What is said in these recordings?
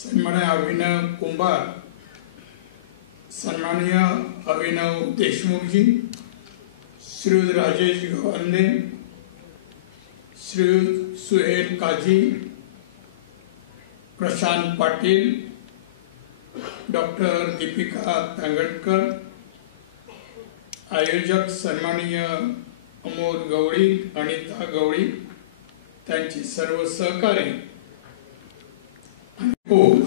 सन्माननीय अभिनव कुंभार, सन्माननीय अभिनव देशमुख जी, श्री राजेश गवंदे, श्री सुहेल काजी, प्रशांत पाटील, डॉक्टर दीपिका तांगडकर, आयोजक सन्माननीय अमोल गवळी, अनिता गवळी, त्यांची सर्व सहकारी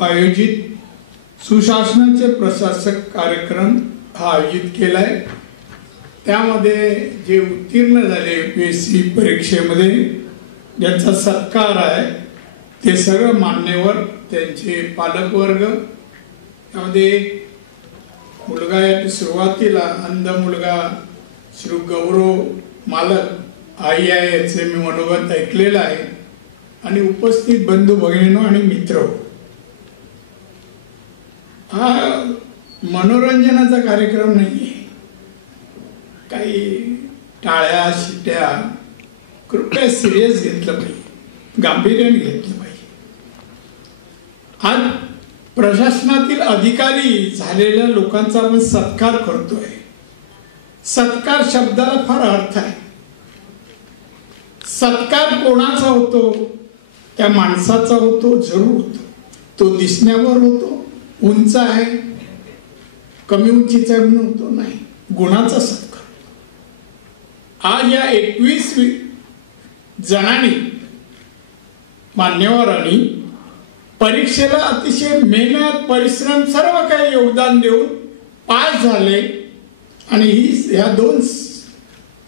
आयोजित सुशासनाचे प्रशासक कार्यक्रम हा आयोजित केलाय। त्यामध्ये जे उत्तीर्ण झाले UPSC परीक्षेमध्ये ज्यांचा सत्कार आहे ते सर्व मान्यवर, त्यांचे पालकवर्ग, त्यामध्ये मुलगा या सुरुवातीला अंध मुलगा श्री गौरव मालक आई आहे याचे मी मनोगत ऐकलेलं आहे, आणि उपस्थित बंधू भगिनींनो आणि मित्र, हा मनोरंजनाचा कार्यक्रम नाहीये, काही टाळ्या शिट्या, कृपया सिरियस घेतलं पाहिजे, गांभीर्याने घेतलं पाहिजे। आज प्रशासनातील अधिकारी झालेल्या लोकांचा आपण सत्कार करतोय। सत्कार शब्दाला फार अर्थ आहे। सत्कार कोणाचा होतो? त्या माणसाचा होतो, जरूर होतो। तो दिसण्यावर होतो, उंच आहे, कमी उंचीचा म्हणून होतो नाही, गुणाचा सत्कार। आज या 21 जणांनी मान्यवरांनी परीक्षेला अतिशय मेहनत, परिश्रम, सर्व काही योगदान देऊन पास झाले, आणि ही या 2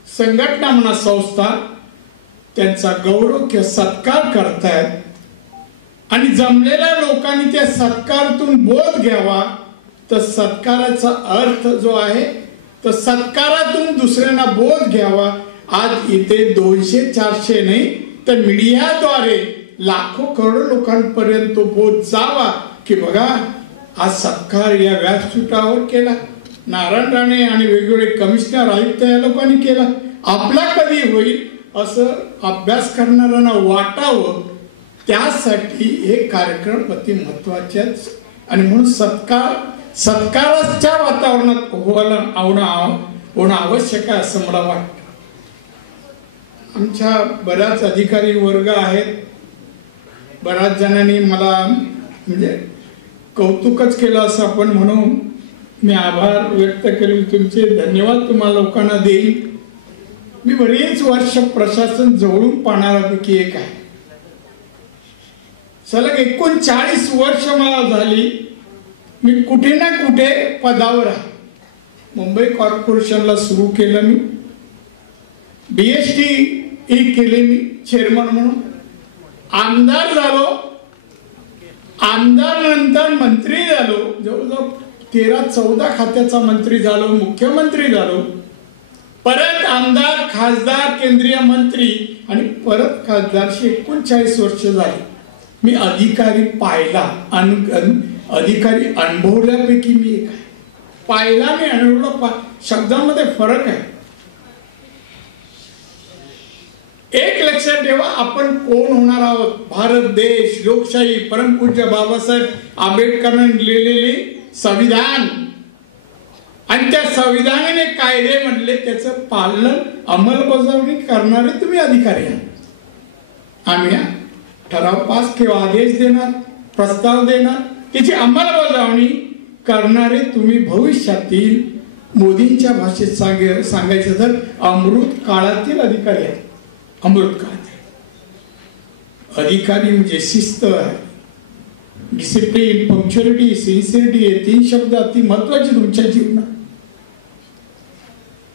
संघटना म्हणा संस्था त्यांचा गौरव किंवा सत्कार करतायत, आणि जमलेल्या लोकांनी त्या सत्कारातून बोध घ्यावा। तर सत्काराचा अर्थ जो आहे तर सत्कारातून दुसऱ्यांना बोध घ्यावा। आज इथे 200-400 नाही तर मीडियाद्वारे लाखो करोडो लोकांपर्यंत तो बोध जावा की बघा आज सत्कार या व्यासपीठावर केला, नारायण राणे आणि वेगवेगळे कमिशनर आयुक्त या लोकांनी केला, आपला कधी होईल असं अभ्यास करणाऱ्यांना वाटावं, त्यासाठी हे कार्यक्रम अति महत्त्वाचे आहेत। आणि म्हणून सत्काराच्या वातावरणात होणं आवश्यक आहे असं मला वाटतं। आमच्या बऱ्याच अधिकारी वर्ग आहेत, बऱ्याच जणांनी मला म्हणजे कौतुकच केलं असं आपण म्हणून मी आभार व्यक्त केले, तुमचे धन्यवाद तुम्हाला लोकांना देईन। मी बरेच वर्ष प्रशासन जवळून पाहणाऱ्यापैकी एक आहे। सलग 39 वर्ष मला झाली, मी कुठे ना कुठे पदावर आहे। मुंबई कॉर्पोरेशनला सुरू केलं मी, BST केले मी चेअरमन म्हणून, आमदार झालो, आमदार नंतर मंत्री झालो, जवळजवळ 13-14 खात्याचा मंत्री झालो, मुख्यमंत्री झालो, परत आमदार, खासदार, केंद्रीय मंत्री, आणि परत खासदार। 39 वर्ष झाली मी अधिकारी पाहिला, अधिकारी अनुभवल्यापैकी मी एक आहे। पाहिला मी अनुभवला, शब्दांमध्ये फरक आहे। एक लक्षात ठेवा, आपण कोण होणार आहोत। भारत देश, लोकशाही, परमपूज्य बाबासाहेब आंबेडकरांनी लिहिलेले संविधान, आणि त्या संविधानाने कायदे म्हटले, त्याचं पालन अंमलबजावणी करणारे तुम्ही अधिकारी आहात। आम्ही ठराव पास किंवा आदेश देणार, प्रस्ताव देणार, त्याची अंमलबजावणी करणारे तुम्ही भविष्यातील मोदींच्या भाषेत सांगायचं तर अमृत काळातील अधिकारी आहेत। अमृत काळातील अधिकारी म्हणजे शिस्त आहे, डिसिप्लिन, पंक्च्युअलिटी, सिन्सिअरिटी, हे 3 शब्द अति महत्वाचे तुमच्या जीवनात।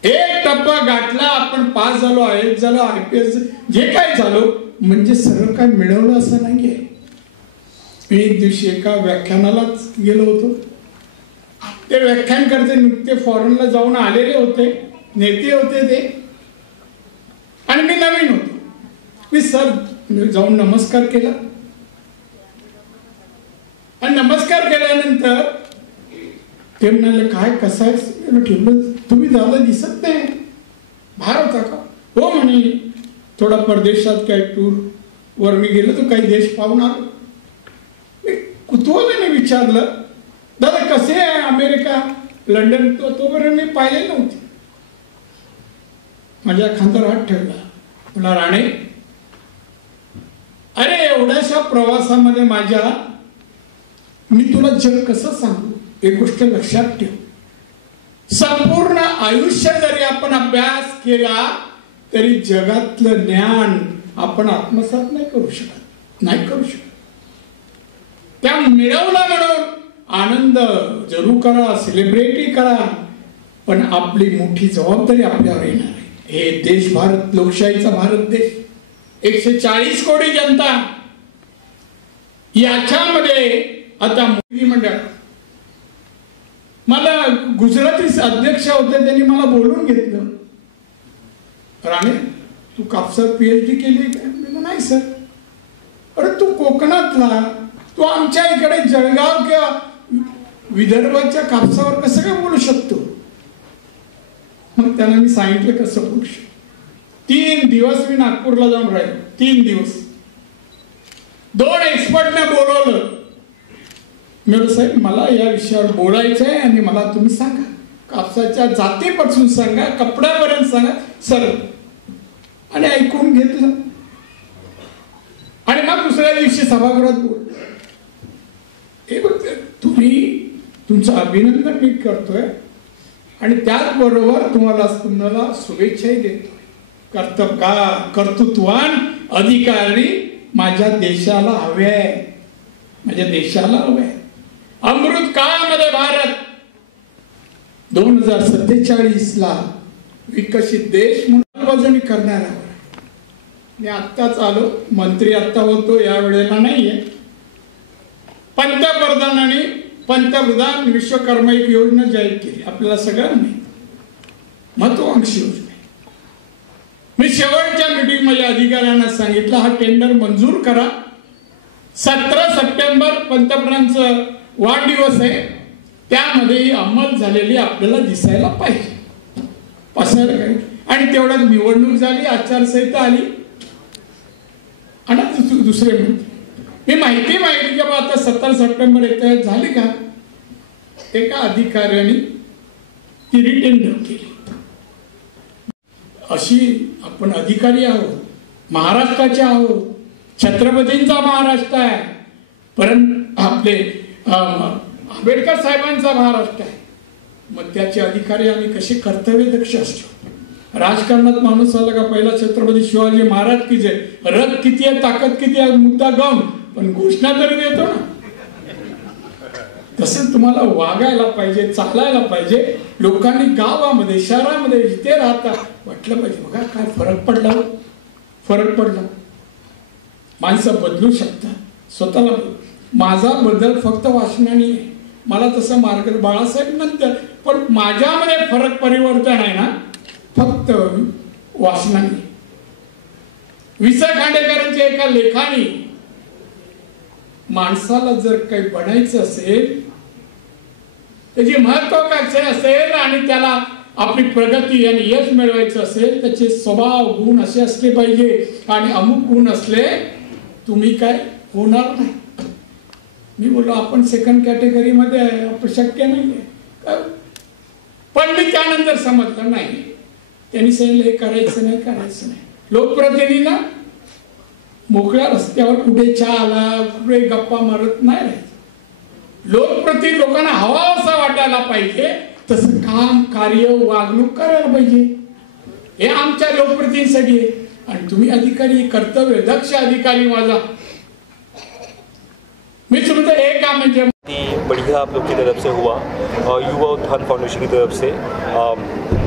एक टप्पा गाठला, आपण पास झालो, IAS झालो, IPS, जे काय झालो, म्हणजे सरळ काय मिळवलं असं नाहीये। मी एक दिवशी एका व्याख्यानालाच गेलो होतो, ते व्याख्यान करते नुकते फॉरेनला जाऊन आलेले होते, नेते होते ते, आणि मी नवीन होतो। मी सर जाऊन नमस्कार केला, आणि नमस्कार केल्यानंतर ते म्हणाले काय कसं आहे, म्हटलं तुम्ही दादा दिसत नाही, बाहेर होता का? हो म्हणे, थोडा परदेशात काय टूर वर मी गेलो, तो काही देश पाहून आलो। कुतूहलाने विचारलं, दादा कसे आहे अमेरिका, लंडन? तोपर्यंत मी पाहिले नव्हते. माझ्या खांद्यावर हात ठेवला, म्हणला राणे, अरे एवढ्याशा प्रवासामध्ये माझ्या मी तुला जग कसं सांगू. एक गोष्ट लक्षात ठेव, संपूर्ण आयुष्य जरी आपण अभ्यास केला तरी जगातलं ज्ञान आपण आत्मसात नाही करू शकत. त्या मिळवला म्हणून आनंद जरूर करा, सेलिब्रेटी करा, पण आपली मोठी जबाबदारी आपल्यावर येणार आहे. हे देश भारत, लोकशाहीचा भारत देश, 140 कोटी जनता, याच्यामध्ये आता मोदी मंडळ, मला गुजराती अध्यक्ष होते, त्यांनी मला बोलून घेतलं, राणे तू कापसात PhD केली का? मी नाही सर. अरे तू कोकणातला, तू आमच्या इकडे जळगाव किंवा विदर्भाच्या कापसावर कसं काय बोलू शकतो? मग त्यांना मी सांगितलं कसं बोलू शकतो. 3 दिवस मी नागपूरला जाऊन राहिलो, 3 दिवस. 2 एक्सपर्टने बोलवलं. मी साहेब मला या विषयावर बोलायचं आहे आणि मला तुम्ही सांगा, कापसाच्या जातीपासून सांगा, कपड्यापर्यंत सांगा सर. आणि ऐकून घेतलं आणि मग दुसऱ्या दिवशी सभागृहात बोल. तुम्ही तुमचं अभिनंदन मी करतोय आणि त्याचबरोबर तुम्हाला शुभेच्छाही देतोय. कर्तृत्ववान अधिकारी माझ्या देशाला हवे आहे, माझ्या देशाला हवे आहे. अमृत काळामध्ये भारत 2047ला विकसित देश म्हणून बाजूनी करणार आहे. मी आत्ताच आलो, मंत्री आत्ता होतो, या वेळेला नाहीये. पंतप्रधान विश्वकर्मा एक योजना जाहीर केली, आपल्याला सगळ्यांनी महत्वाकांक्षी योजना. मी शेवटच्या मीटिंग मध्ये अधिकाऱ्यांना सांगितलं, हा टेंडर मंजूर करा. 17 सप्टेंबर पंतप्रधानांचं वाढदिवस आहे, त्यामध्ये अंमल झालेली आपल्याला दिसायला पाहिजे. पसायला काही आणि तेवढ्यात निवडणूक झाली, आचारसंहिता आली आणि दुसरे मी माहिती की बा आता 17 सप्टेंबर येत झाली का, एका अधिकाऱ्याने ती रिटेंडर केली. अशी आपण अधिकारी आहोत, महाराष्ट्राचे आहोत, छत्रपतींचा महाराष्ट्र आहे, परंतु आपले आंबेडकर साहेबांचा महाराष्ट्र आहे. मग त्याचे अधिकारी आम्ही कसे कर्तव्यदक्ष असतो. राजकारणात माणूस आला का पहिला छत्रपती शिवाजी महाराज की जय, रथ किती आहे, ताकद किती आहे, मुद्दा गम, पण घोषणा तरी देतो ना. तसं तुम्हाला वागायला पाहिजे, चालायला पाहिजे. लोकांनी गावामध्ये, शहरामध्ये जिथे राहता वाटलं पाहिजे, बघा काय फरक पडला. माणसं बदलू शकतात स्वतःला. माझा बदल फक्त वाचनाने आहे, मला तसं मार्ग बाळासाहेब नंतर, पण माझ्यामध्ये परिवर्तन आहे ना फक्त वाचनाने. वि स खांडेकरांच्या एका लेखाने माणसाला जर काही बनायचं असेल, त्याची महत्वाकांक्षा असेल आणि त्याला आपली प्रगती आणि यश मिळवायचं असेल, त्याचे स्वभाव गुण असे असले पाहिजे. आणि अमुक गुण असले तुम्ही काय होणार नाही. मी बोललो आपण सेकंड कॅटेगरी मध्ये आहे, आपण शक्य नाहीये. पण मी त्यानंतर समजलं नाही, त्यांनी सांगितलं हे करायचं नाही. लोकप्रतिनिधी ना मोकळ्या रस्त्यावर कुठे चहा आला, कुठे गप्पा मारत नाही राहायचं. लोकप्रतिनिधी लोकांना हवा असा वाटायला पाहिजे, तसं काम, कार्य, वागणूक करायला पाहिजे. हे आमच्या लोकप्रतिनिधीसाठी आहे. आणि तुम्ही अधिकारी, कर्तव्य दक्ष अधिकारी माझा. मी तुमचं एक काम म्हणजे बढ़िया आप लोग की तरफ से हुआ और युवा उत्थान फाउंडेशन की तरफ से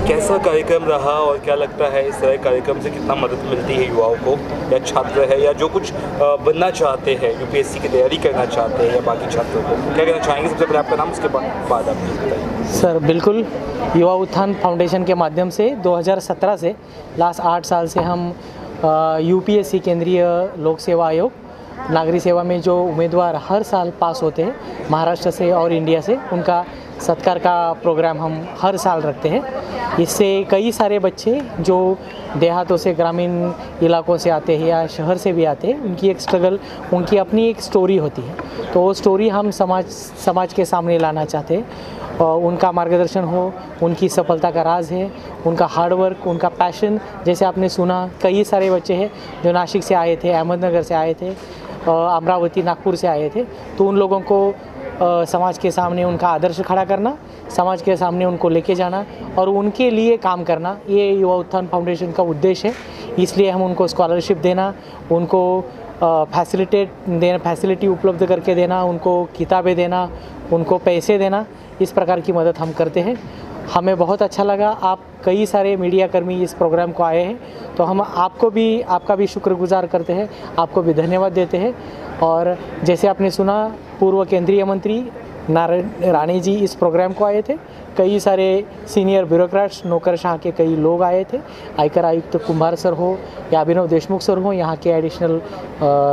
कैसा कार्यक्रम रहा और क्या लगता है इस तरह कार्यक्रम से कितना मदद मिलती है युवाओं को, या छात्र है या जो कुछ बनना चाहते हैं, UPSC की तैयारी करना चाहते हैं, या बाकी छात्रों को क्या कहना चाहेंगे? सबसे पहले आपका नाम, उसके बाद आप बताइए। सर बिल्कुल, युवा उत्थान फाउंडेशन के माध्यम से 2017 से लास्ट 8 साल से हम UPSC केंद्रीय लोक सेवा आयोग नागरिक सेवा में जो उम्मीदवार हर साल पास होते हैं महाराष्ट्र से और इंडिया से, उनका सत्कार का प्रोग्राम हम हर साल रखते हैं। इससे कई सारे बच्चे जो देहातों से, ग्रामीण इलाकों से आते हैं या शहर से भी आते हैं, उनकी एक स्ट्रगल, उनकी अपनी एक स्टोरी होती है, तो वो स्टोरी हम समाज के सामने लाना चाहते हैं। और उनका मार्गदर्शन हो, उनकी सफलता का राज है उनका हार्डवर्क, उनका पैशन। जैसे आपने सुना, कई सारे बच्चे हैं जो नासिक से आए थे, अहमदनगर से आए थे, अमरावती, नागपुर से आए थे, तो उन लोगों को समाज के सामने उनका आदर्श खड़ा करना, समाज के सामने उनको लेके जाना और उनके लिए काम करना, ये युवा उत्थान फाउंडेशन का उद्देश्य है। इसलिए हम उनको स्कॉलरशिप देना, उनको फैसिलिटी उपलब्ध करके देना, उनको किताबें देना, उनको पैसे देना, इस प्रकार की मदद हम करते हैं। हमें बहुत अच्छा लगा, आप कई सारे मीडिया कर्मी इस प्रोग्राम को आए हैं, तो हम आपका भी शुक्रगुजार करते हैं, आपको भी धन्यवाद देते हैं। और जैसे आपने सुना, पूर्व केंद्रीय मंत्री नारायण राणे जी इस प्रोग्राम को आए थे, कई सारे सीनियर ब्यूरोक्रेट्स, नौकरशाह के कई लोग आए थे, आयकर आयुक्त कुंभार सर हो या अभिनव देशमुख सर हो, यहाँ के एडिशनल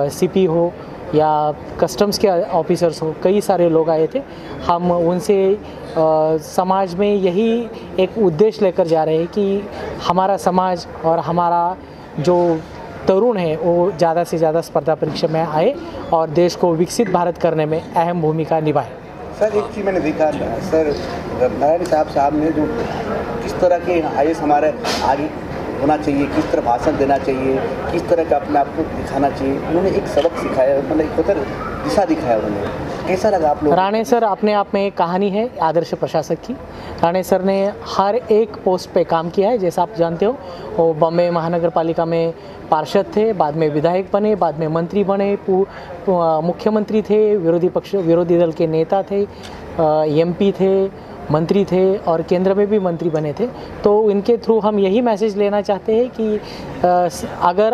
सीपी हो या कस्टम्स के ऑफिसर्स हो, कई सारे लोग आए थे। हम उनसे समाज में यही एक उद्देश्य लेकर जा रहे हैं कि हमारा समाज और हमारा जो तरुण है वो ज़्यादा से ज़्यादा स्पर्धा परीक्षा में आए और देश को विकसित भारत करने में अहम भूमिका निभाए। सर, एक चीज़ मैंने देखा सर, नारायण साहब ने जो किस तरह के आईएएस हमारे आगे होना चाहिए, किस तरह भाषण देना चाहिए, किस तरह का अपने आप को दिखाना चाहिए, उन्होंने एक सबक सिखाया, मतलब एक उधर दिशा दिखाया उन्होंने। कैसा लगा आप लोग? राणे सर अपने आप में एक कहानी है आदर्श प्रशासक की। राणे सर ने हर एक पोस्ट पे काम किया है, जैसा आप जानते हो, वो बॉम्बे महानगर पालिका में पार्षद थे, बाद में विधायक बने, बाद में मंत्री बने, मुख्यमंत्री थे, विरोधी दल के नेता थे, एमपी थे, मंत्री थे और केंद्र में भी मंत्री बने थे। तो इनके थ्रू हम यही मैसेज लेना चाहते हैं कि अगर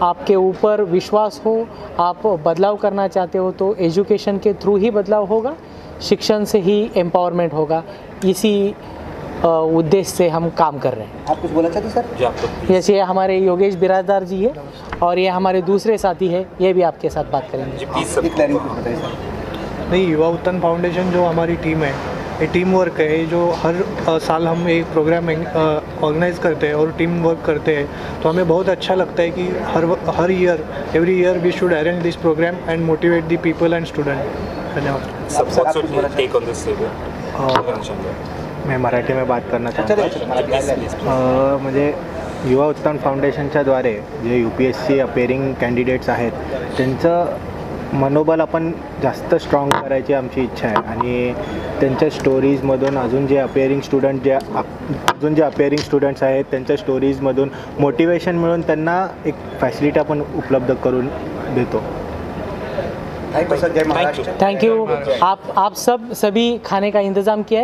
आपके ऊपर विश्वास हो, आप बदलाव करना चाहते हो, तो एजुकेशन के थ्रू ही बदलाव होगा, शिक्षण से ही एम्पावरमेंट होगा। इसी उद्देश्य से हम काम कर रहे हैं। आप कुछ बोलना चाहते सर? जैसे हमारे योगेश बिराजदार जी है और ये हमारे दूसरे साथी है, ये भी आपके साथ बात करेंगे। नहीं, युवा उत्थान फाउंडेशन जो हमारी टीम है, ये टीम वर्क है। जो हर साल हम एक प्रोग्राम ऑर्गेनाइज करते हैं और टीम वर्क करते हैं, तो हमें बहुत अच्छा लगता है कि हर year, every year we should arrange this programme and motivate the people and student. धन्यवाद। मैं मराठी में बात करना चाहूँगा। म्हणजे युवा उत्थान फाउंडेशनच्याद्वारे जे UPSC अपेअरिंग कॅन्डिडेट्स आहेत, त्यांचं मनोबल आपण जास्त स्ट्रॉंग करायची आमची इच्छा आहे आणि त्यांच्या स्टोरीजमधून अजून जे अपेअरिंग स्टुडंट्स आहेत, त्यांच्या स्टोरीजमधून मोटिवेशन मिळून त्यांना एक फॅसिलिटी आपण उपलब्ध करून देतो। Thank you. आप सभी खाने का इंतज़ाम किया है।